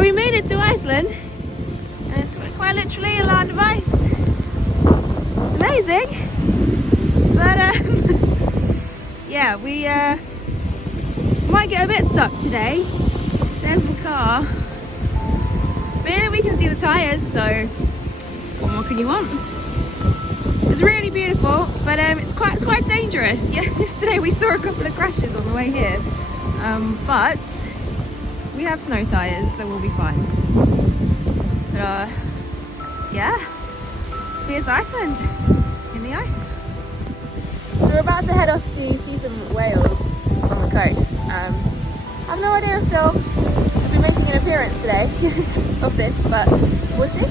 So we made it to Iceland, and it's quite literally a land of ice. Amazing! But yeah, we might get a bit stuck today. There's the car. But yeah, we can see the tyres, so what more can you want? It's really beautiful, but it's quite dangerous. Yeah, yesterday we saw a couple of crashes on the way here, but we have snow tyres, so we'll be fine. But yeah, here's Iceland in the ice. So we're about to head off to see some whales on the coast. I have no idea if they'll be making an appearance today because of this, but we'll see.